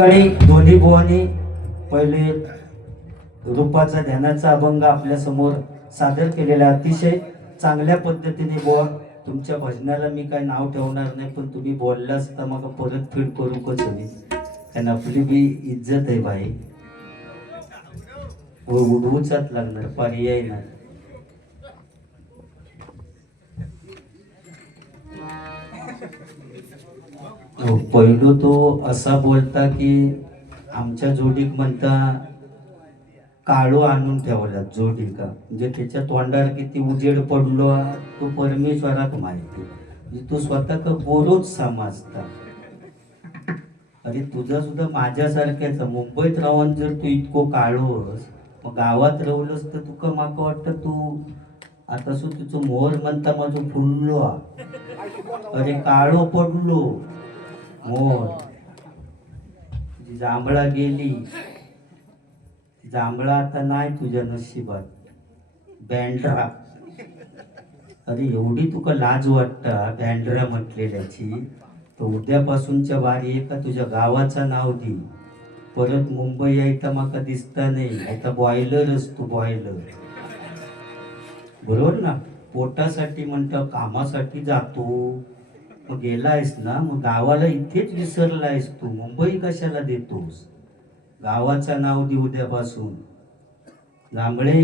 सकाळी दोन्ही बुवांनी पहिले रूपाचा ध्यानाचा अभंग आपल्या समोर सादर केलेला अतिशय चांगल्या पद्धतीने बुवा. तुमच्या भजनाला मी काय नाव ठेवणार नाही, पण तुम्ही बोललास तर मग परत फीड करू कच हवी, कारण आपली बी इज्जत आहे भाई. उडवूचाच लागणार, पर्याय नाही. पहिलो तो असा बोलता की आमच्या जोडीक म्हणता काळू आणून ठेवला जोडी का, म्हणजे त्याच्या तोंडावर किती उजेड पडलो तो परमेश्वराक माहिती. म्हणजे तो स्वतः का बोरोच समजता. अरे तुझा सुद्धा माझ्यासारख्याच मुंबईत राहून जर तू इतको काळोस, मग गावात राहलोस तर तुका माका वाटतं तू आता सु तुझं मोहर म्हणता माझं फुललो. अरे काळो पडलो मोर. जांभळा गेली, जांभळा आता नाही तुझ्या नशिबात. बँड्रा, अरे एवढी तुका लाज वाटता बँड्रा म्हटलेल्याची, तर उद्यापासूनच्या वारी एका तुझ्या गावाचं नाव दे. परत मुंबई यायचा माका दिसता नाही, आता बॉयलर असतो बॉयलर. बरोबर ना. पोटासाठी म्हणतं कामासाठी जातो, मग गेलायस ना, मग गावाला इथेच विसरलायस तू. मुंबई कशाला देतोस? गावाचं नाव दे उद्यापासून. जांभळे,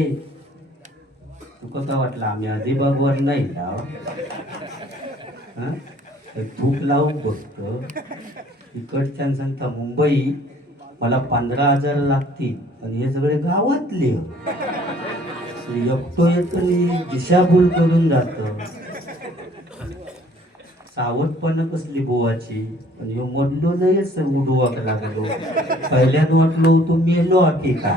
तुका काय वाटलं आम्ही अलिबागवर नाही लाव? थूक लावून बघतो इकडच्या सांगता मुंबई मला 15,000 लागतील आणि हे सगळे गावातले. एकटो येतो आणि दिशाभूल करून जात. सावधपण कसली बोवाची. पण ह्यो मडलो नाही उडवाक लागलो. पहिल्यानं वाटलो तो मेलो की का.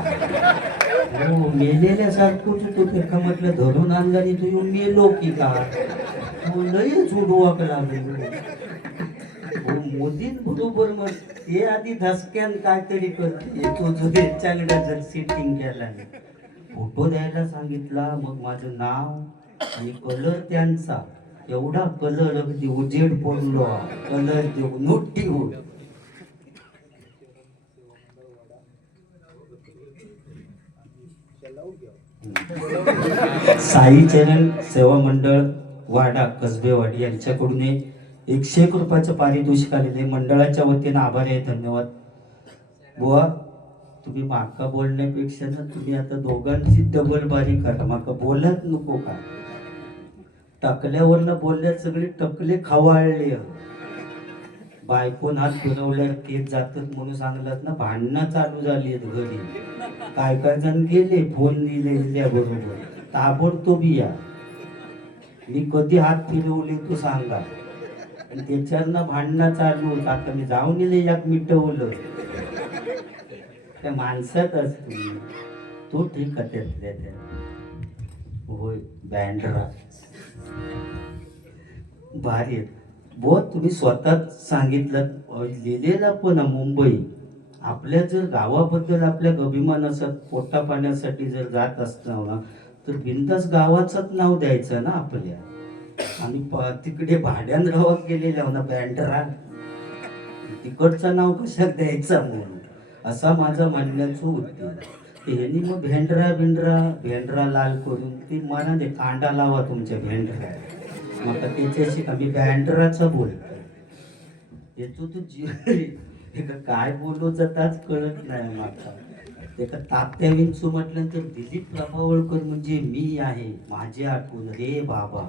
हो, मेलेल्यासारखंच तो एका म्हटलं धरून आणला आणि तू मेलो की का. लयच उडवाक लागलो. मोदीच बरोबर मग ते आधी धसक्यान काहीतरी करते, तो जो चांगला जर सेटिंग केला. फोटो द्यायला सांगितला, मग माझं नाव आणि कलर त्यांचा एवढा कलर अगदी उजेड पडलो. कलर देऊ नोटी होत. साई चरण सेवा मंडळ वाडा कसबेवाडी यांच्याकडून 101 रुपयाचं पारितोषिक आलेले. मंडळाच्या वतीनं आभार आहे, धन्यवाद. बुवा तुम्ही माका बोलण्यापेक्षा ना तुम्ही आता दोघांची डबल बारी करा. माका बोलत नको का. टाकल्यावरला बोलल्यात सगळे टकले खवाळले. बायकोन हात फिरवल्यावर केस जातात म्हणून सांगलात ना. भांडणं चालू झाली आहेत घरी. काय जण गेले फोन दिलेल्या बरोबर ताबडतोब या. मी कधी हात फिरवले तू सांगा. आणि त्याच्यावरनं भांडणं चालू. आता मी जाऊन येले याक मिटवलं. त्या माणसात असतो तो ठीक आहे त्यातल्या त्या. होय बँड्रा भारी आहेत. बहुत तुम्ही स्वतः सांगितलं लिहिलेलं पण मुंबई. आपल्या जर गावाबद्दल आपल्या अभिमान असत, पोटा पाण्यासाठी जर जात असतं ना, तर बिंदास गावाचंच नाव द्यायचं ना आपल्या. आणि तिकडे भाड्यान राहत गेलेल्या ना बँड्रा, तिकडचं नाव कशात द्यायचं म्हणून असा माझा म्हणण्याचं होतं. त्यांनी मग भेंड्रा लाल करून ते मला ते कांडा लावा तुमच्या भेंड्रा. मग त्याच्याशी आम्ही बँड्राचं बोलतो. याचं तू जीव काय बोलू जाताच कळत नाही माका. एका तात्या विंचू म्हटल्यानंतर दिलीप प्रभावळकर म्हणजे मी आहे, माझी आठवण रे बाबा.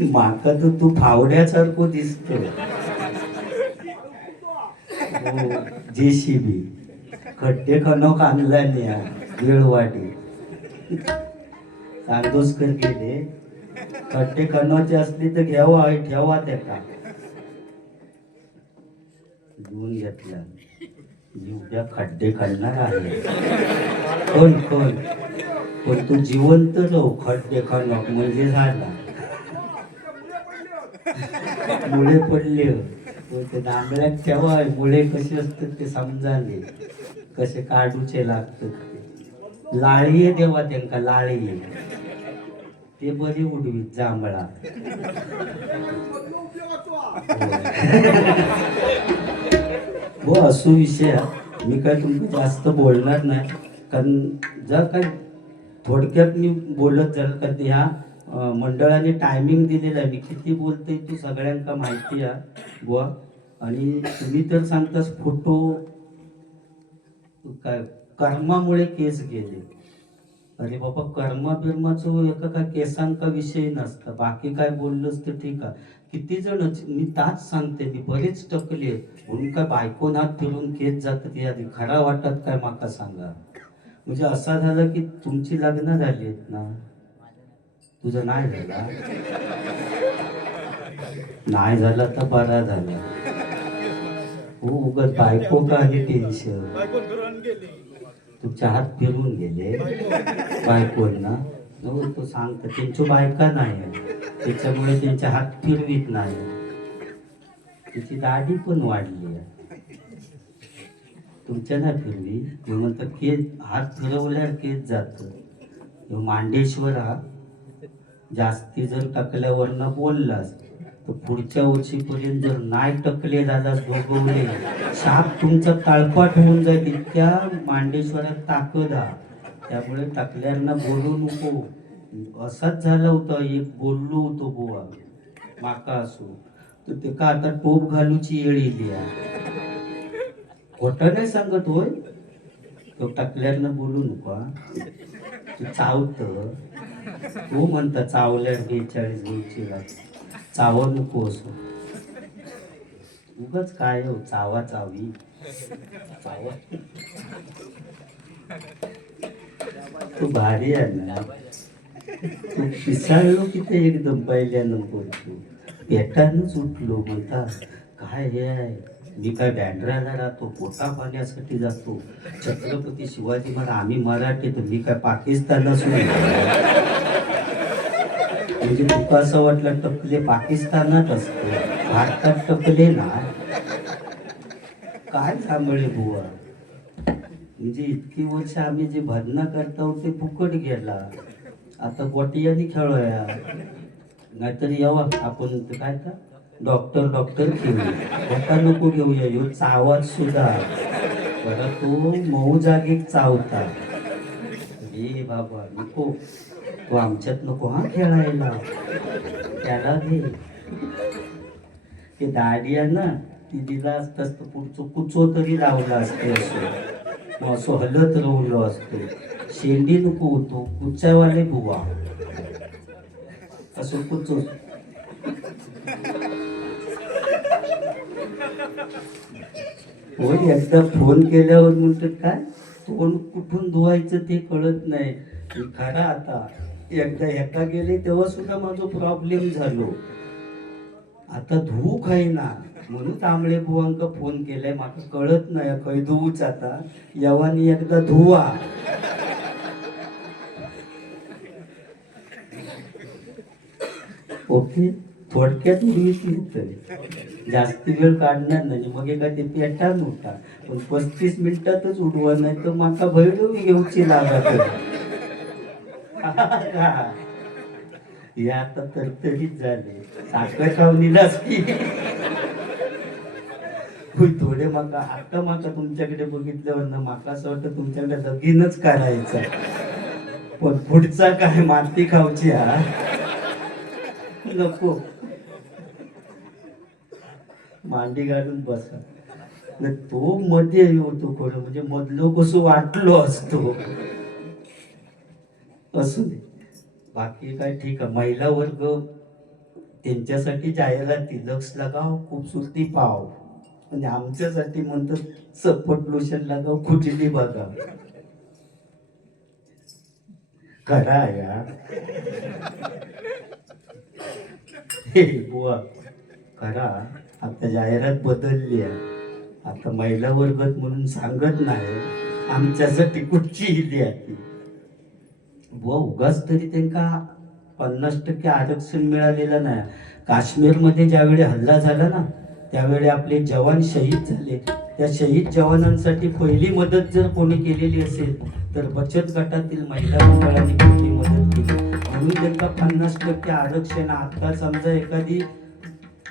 माका तर तू फावड्यासारखं दिसतो. JCB खड्डे खनोक आणला नाही वेळवाडी. चांदोसकर गेले. खड्डे खणवायचे असली तर घ्यावा ठेवा त्या का घेऊन घेतला. उद्या खड्डे खणणार आहे कोण पण तू जिवंत राहू. खड्डे खणक म्हणजे झाला. मुळे पडले ते दांगड्यात ठेवा. मुळे कसे असतात ते समजाले, कसे काढूचे लागतात. लाळी देवा त्यांका लाळी. ते बरे उडवीत जांभळा. हो असो विषय. मी काय तुमचं जास्त बोलणार नाही, कारण जर काय थोडक्यात मी बोलत झालं, कारण ह्या मंडळाने टायमिंग दिलेला आहे. मी किती बोलतोय तू सगळ्यांका माहिती आहे बुवा. आणि तुम्ही तर सांगतास फोटो काय कर्मामुळे केस गेले. अरे बाबा, कर्मा बिर्माचं एका काय केसांका विषय नसता, बाकी काय बोललोच तर ठीक आहे. किती जण मी ताच सांगते, मी बरेच टकले म्हणून काय बायकोन हात फिरून केस जातात यादी खरा वाटत काय माका सांगा. म्हणजे असा झालं की तुमची लग्न झाली आहेत ना, तुझं नाही झाला, नाही झाला तर बरा झाला. हो उगत बायको काही टेन्शन, तुमच्या हात फिरून गेले बायकोंना. हो तो सांगतो त्यांची बायका नाही त्याच्यामुळे त्यांचे हात फिरवीत नाही. तिची दाढी पण वाढली आहे, तुमच्या नाही फिरवी म्हणून तर केस हात फिरवल्यावर केस जात. मांडेश्वर हा जास्ती जर टाकल्यावरनं बोललास तर पुढच्या वर्षीपर्यंत जर नाही टकले झालास दोघवले साप तुमचा ताळपाट होऊन जाईल. इतक्या मांडेश्वरात ताकद हा. त्यामुळे टाकल्यानं बोलू नको. असाच झाला होता, एक बोललो होतो बुवा माका असो तर ते का आता टोप घालूची येळ येली आहे. खोटं नाही सांगत होय, तो टाकल्यानं बोलू नको. तू चावत तो म्हणता चावल्या 42 घ्यायची चाव नको असो. उगाच काय हो चावा चावी चावा. तू भारी आहे ना, तू पिसाळलो की ते एकदम पहिल्यानं बोलतो पेटानच उठलो म्हणता काय हे आहे. मी काय बँड्राला राहतो, पोटा पाण्यासाठी जातो. छत्रपती शिवाजी महाराज आम्ही मराठी, तर मी काय पाकिस्तानच नाही. म्हणजे तुका असं वाटलं टकले पाकिस्तानात असते, भारतात टकले ना. काय सांभळे बुवा, म्हणजे इतकी वर्ष आम्ही जे भजना करता ते फुकट गेला. आता गोटियानी खेळूया, नाहीतर यावा आपण काय का डॉक्टर खेळूया. आता नको घेऊया, ह्यो चावाच सुद्धा बरं तो मऊ जागेत चावता. ए बाबा नको, तो आमच्यात नको हा खेळायला. त्याला घे ते दाढी आहे ना, ती दिला असतास तर पुढचं कुचो तरी लावला असते. असं मग असं हलत राहलो असतो. शेंडी नको होतो कुचावाले बुवा असं कुचो. होय एकदा फोन केल्यावर म्हणतात काय तोंड कुठून धुवायचं ते कळत नाही. खरा आता एकदा एका गेले तेव्हा सुद्धा माझा प्रॉब्लेम झालो. आता धुवू काही ना म्हणून तांबळे बुवांक फोन केलाय, माका कळत नाही खय धुवूच. आता यवानी एकदा धुवा. ओके थोडक्यात उडवीत तरी जास्ती वेळ काढणार नाही. मग एका ते पेटा नव्हता पण 35 मिनिटातच उडवा, नाही तर माका भैरवी घेऊची लागत. हे आता तरतरीच झाले. साखर खावणीलाच की थोडे माका आता माका तुमच्याकडे बघितल्यावर ना माका असं वाटतं तुमच्याकडे लगीनच करायचं. पण पुढचा काय माती खाऊची हा नको. मांडी घालून बसा. तो मध्ये होतो खरं म्हणजे मधलो कसं वाटलो असतो. असू दे बाकी काय ठीक आहे. महिला वर्ग त्यांच्यासाठी जाहिराती लक्ष लगाव खूपसूरती पाव, आणि आमच्यासाठी म्हणतात सपोर्ट लोशन लगाव खुजली बघा. खरा या हे बुवा खरा. आता जाहिरात बदलली आहे. आता महिला वर्गात म्हणून सांगत नाही, आमच्यासाठी कुठची इली आहे बुवा. उगाच तरी त्यांना 50% आरक्षण मिळालेलं नाही. काश्मीरमध्ये ज्यावेळी हल्ला झाला ना त्यावेळी आपले जवान शहीद झाले. त्या शहीद जवानांसाठी पहिली मदत जर कोणी केलेली असेल तर बचत गटातील महिला मंडळाने पहिली मदत केली, म्हणून त्यांना 50% आरक्षण. आता समजा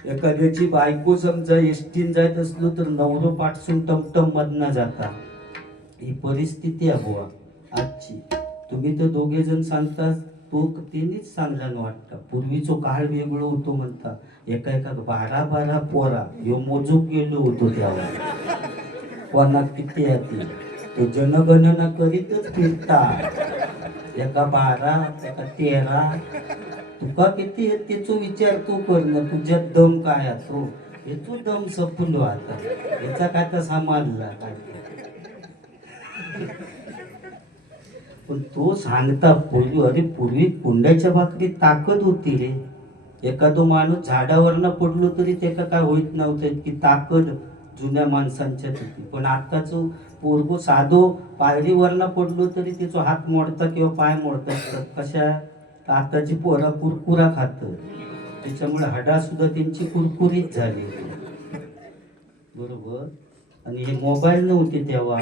एखाद्याची बायको समजा एसटीन जात असलो तर नवरो पाठसून टमटम मधनं जाता, ही परिस्थिती आहे बुवा आजची. तुम्ही तर दोघे जण सांगता, तो त्यांनीच सांगल्यानं वाटतं. पूर्वीचो काळ वेगळं होतो म्हणता, एका 12 पोरा ह्यो मोजूक गेलो होतो तेव्हा. कोणाक किती येते तो जनगणना करीतच फिरता, एका 12 एका 13. तुका किती येते त्याचा विचार तू कर ना, तुझ्यात दम काय असतो हे तू दम सपलो आता, याचा काय तर समाजला काय. पण तो सांगता पूर्वी कुंड्याच्या भाकरीत ताकद होती रे. एखादो माणूस झाडावरनं पडलो तरी त्याला काय होत नव्हतं, इतकी ताकद जुन्या माणसांच्यात होती. पण आताचो पोरगो साधो पायरीवरनं पडलो तरी त्याचा हात मोडता किंवा पाय मोडतात. कशा आताची पोरा कुरकुरा खात, त्याच्यामुळे हाडा सुद्धा त्यांची कुरकुरीत झाली. बरोबर. आणि हे मोबाईल नव्हते तेव्हा.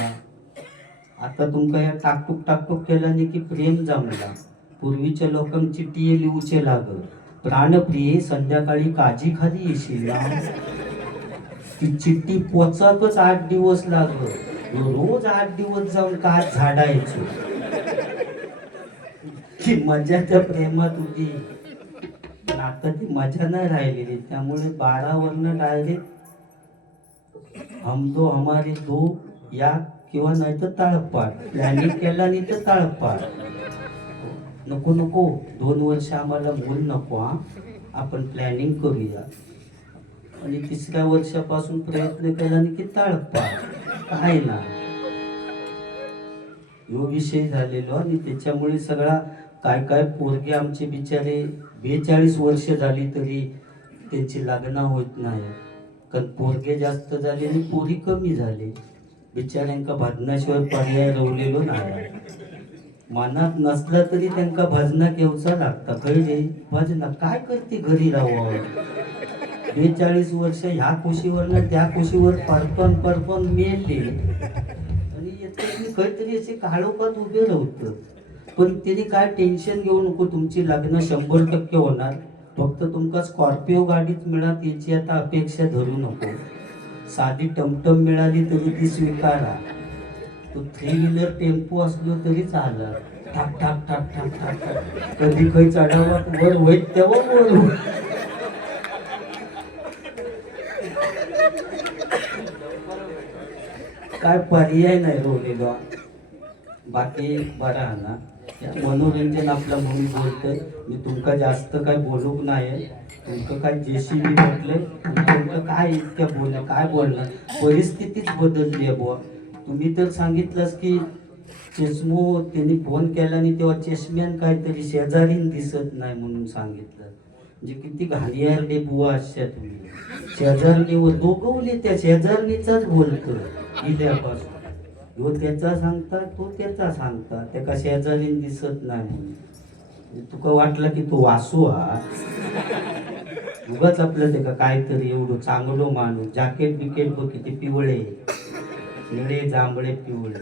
आता तुमका या टाकटूक केल्याने की प्रेम जमला. पूर्वीच्या लोकांना चिठ्ठी लिहूचे लाग, प्राणप्रिये संध्याकाळी काजी खाली येशील ना. ती चिठ्ठी पोचाकच 8 दिवस लाग, रोज 8 दिवस जाऊन काच झाडायचो. की मजा त्या प्रेमात होती, पण आता ती मजा नाही राहिलेली. त्यामुळे 12 वरनं डायरेक्ट हम दो हमारे दो या किंवा नाही तर ताळपाट. प्लॅनिंग केला नाही तर ताळपाट. नको 2 वर्ष आम्हाला मूल नको, हा आपण प्लॅनिंग करूया. आणि 3ऱ्या वर्षापासून प्रयत्न केला नाही की ताळपाट. काय ना यो विषय झालेलो. आणि त्याच्यामुळे सगळा काय पोरगे आमचे बिचारे 42 वर्ष झाली तरी त्यांची लग्न होत नाही, कारण पोरगे जास्त झाले आणि पोरी कमी झाले. बिचाऱ्यांका भजनाशिवाय पर्याय रवलेलो नाही. मनात नसला तरी त्यांना भजना घेऊचा लागता. कळले भजना काय करते घरी राहावं. 42 वर्ष ह्या कुशीवर त्या कुशीवर परपन मेले, आणि काहीतरी असे काळोखात उभे राहतं. पण त्यांनी काय टेन्शन घेऊ नको, तुमची लग्न 100% होणार. फक्त तुमका स्कॉर्पिओ गाडीच मिळत याची आता अपेक्षा धरू नको. साधी टमटम मिळाली तरी ती स्वीकारा. तो 3 व्हीलर टेम्पो असलो तरी चालला. ठाक ठाक ठाक ठाक ठाक ठाक. कधी काही चढावा वर होईल तेव्हा वर. काय पर्याय नाही रोलेलो. बाकी बरा ना, मनोरंजन आपला म्हणून बोलतोय मी. तुमका जास्त काय बोलूक नाही. तुमचं काय जेसीबी म्हटलंय, तुमचं काय इतक्या काय बोलणार. परिस्थितीच बदलली आहे बुवा. तुम्ही तर सांगितलंच की चष्मो त्यांनी फोन केला आणि तेव्हा चष्म्यान काहीतरी शेजारीन दिसत नाही म्हणून सांगितलं. म्हणजे किती घाणीयारडे बुवा अशा तुम्ही. शेजारणीवर दोघवले, त्या शेजारणीचाच बोलतो इल्यापासून. तो त्याचा सांगता, तो त्याचा सांगता, त्या शेजारीन दिसत नाही म्हणून. तुका वाटलं की तो वासू हा उगाच आपलं ते का काहीतरी एवढं चांगलो माणूस. जॅकेट बिकेट बघ किती पिवळे, निळे जांभळे पिवळे.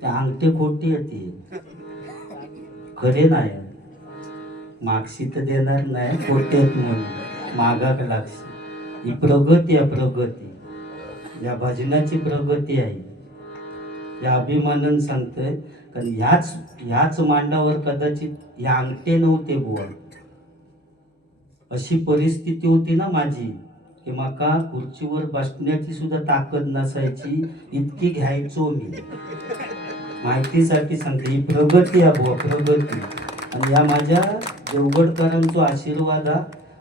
त्या अंगठी खोटी होती, खरे नाही. मागशी तर देणार नाही, खोटेत म्हणून मागाक लागशी. ही प्रगती आहे, प्रगती. या भजनाची प्रगती आहे. या अभिमानानं सांगतोय, कारण ह्याच मांडावर कदाचित ह्या अंगठे नव्हते बुवा. अशी परिस्थिती होती ना माझी, की माका खुर्चीवर बसण्याची सुद्धा ताकद नसायची, इतकी घ्यायचो मी. माहितीसाठी सांगते, ही प्रगती आहे बुवा, प्रगती. आणि या माझ्या देवगडकरांचा आशीर्वाद हा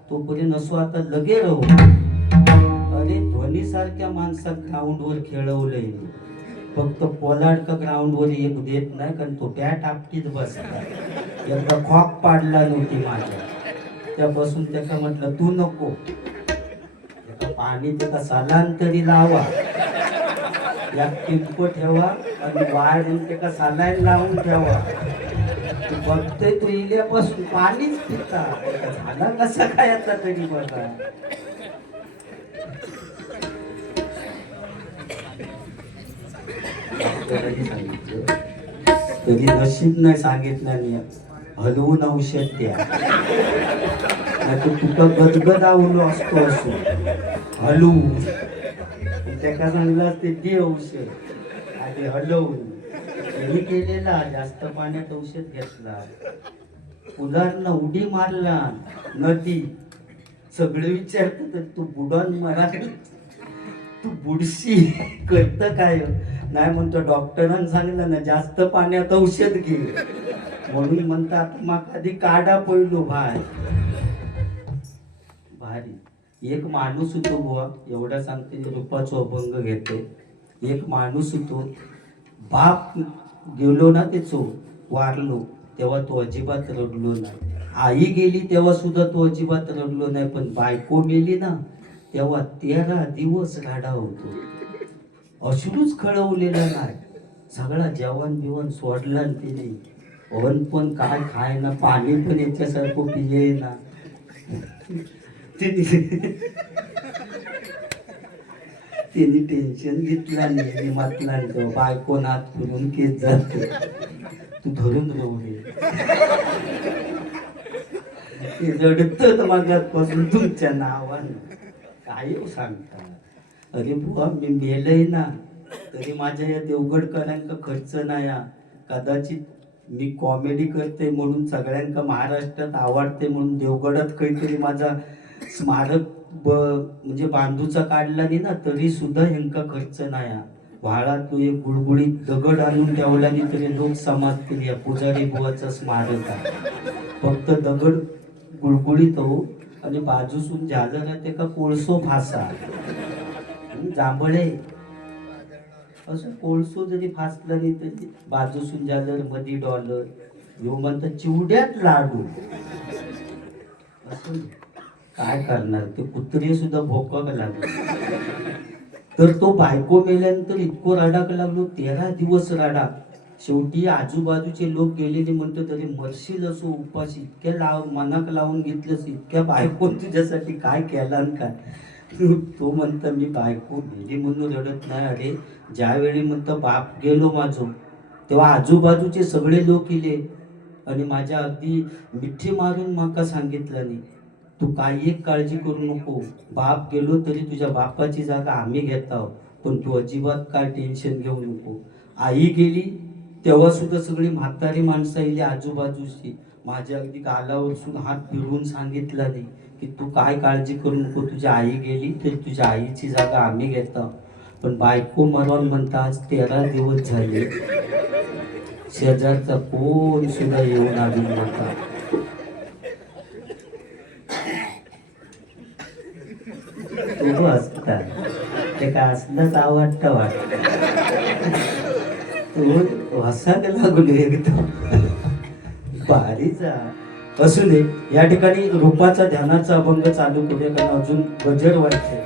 तोपर्यंत असो आता लगे राहू. अरे धोनीसारख्या माणसात ग्राउंडवर खेळवलंय मी. फक्त पोलाड ग्राउंडवर एक देत नाही, कारण तो बॅट आपटीत बसला. एकदा खॉक पाडला नव्हती माझ्या, त्यापासून त्याला म्हटलं तू नको. पाणी त्याचा सालांतरी लावा, या टिंप ठेवा आणि वाढ त्याला सालाईन लावून ठेवा. बघतोय तो इल्यापासून पाणीच पिता झाला कसा काय आता तरी बघा. डॉक्टरांनी सांगितलं तरी नशीब नाही सांगितलं नाही, हलवून औषध द्या, नाहीतर तुका गदगद आवलो असतो असो हलवून. त्याका सांगला ते दे औषध आधी हलवून. त्यांनी केलेला जास्त पाण्यात औषध घेतला, पुलारनं उडी मारला, नदी सगळे विचारत तर तू बुडून मरा, तू बुडशी करत काय नाही. म्हणतो डॉक्टरांनी सांगितलं ना जास्त पाण्यात औषध घे, म्हणून म्हणतात मग आधी काढा पहिलो भाय. भारी एक माणूस होतो बुवा, एवढा सांगते रूपाचा अभंग घेते. एक माणूस होतो, बाप गेलो ना त्याचो वारलो तेव्हा तो अजिबात रडलो नाही, आई गेली तेव्हा सुद्धा तो अजिबात रडलो नाही, पण बायको गेली ना तेव्हा 13 दिवस राडा होतो. अश्रूच खळवलेला नाही, सगळा जेवण बिवण सोडला तिने, अन पण काय खाय ना, पाणी पण याच्यासारखं पिये ना. तिने टेन्शन घेतला नाही, म्हटला तो बायको नात फिरून केस जाते, तू धरून राहू दे. रडत मागल्यापासून तुमच्या नावानं काय सांगता. अरे बुवा मी मेलय ना तरी माझ्या या देवगडकरांका खर्च नाही. कदाचित मी कॉमेडी करते म्हणून सगळ्यांका महाराष्ट्रात आवडते म्हणून देवगडात काहीतरी माझा स्मारक म्हणजे बांधूचा काढला नाही ना, तरी सुद्धा ह्यांका खर्च नाही. व्हाळा तू एक गुळगुळीत दगड आणून ठेवला नाही तरी लोक समजतील या पुजारी बुवाचा स्मारक आहे. फक्त दगड गुळगुळीत हो आणि बाजूसून झालं ते का कोळसो फासा जांभळे असं कोळसो जरी फासला नाही तरी बाजूसून झालं मधी डॉलर ह्यो म्हणतात चिवड्यात लाडू. असं काय करणार, ते कुत्रे सुद्धा भोकायला लागले. तर तो बायको मेल्यानंतर इतकं रडाक लागलो, 13 दिवस रडा. शेवटी आजूबाजूचे लोक गेलेले म्हणतो तरी मरशील असो उपाशी, इतक्या मनाक लावून घेतलंस, इतक्या बायको तुझ्यासाठी काय केला काय. तो म्हणता मी बायको गेली म्हणून रडत नाही. अरे ज्यावेळी म्हणतं बाप गेलो माझं तेव्हा आजूबाजूचे सगळे लोक इले आणि माझ्या अगदी मिठी मारून माका सांगितलं नाही, तू काही एक काळजी करू नको, बाप गेलो तरी तुझ्या बापाची जागा आम्ही घेत आहोत, पण तू अजिबात काय टेन्शन घेऊ नको. आई गेली तेव्हा सुद्धा सगळी म्हातारी माणसं येईल आजूबाजूची, माझ्या अगदी गालावरसून हात फिरवून सांगितलं नाही की तू काय काळजी करू नको, तुझी आई गेली तरी तुझ्या आईची जागा आम्ही घेत आहोत. पण बायको मरण म्हणता आज 13 दिवस झाले, शेजारचा कोण सुद्धा येऊन आली नव्हता. तू असता ते काय असलंच आवडतं वाटत, तू हसायला लागलो एकदम भारीचा. असू दे, या ठिकाणी रूपाचा ध्यानाचा अभंग चालू करूया कारण अजून गजर व्हायचे.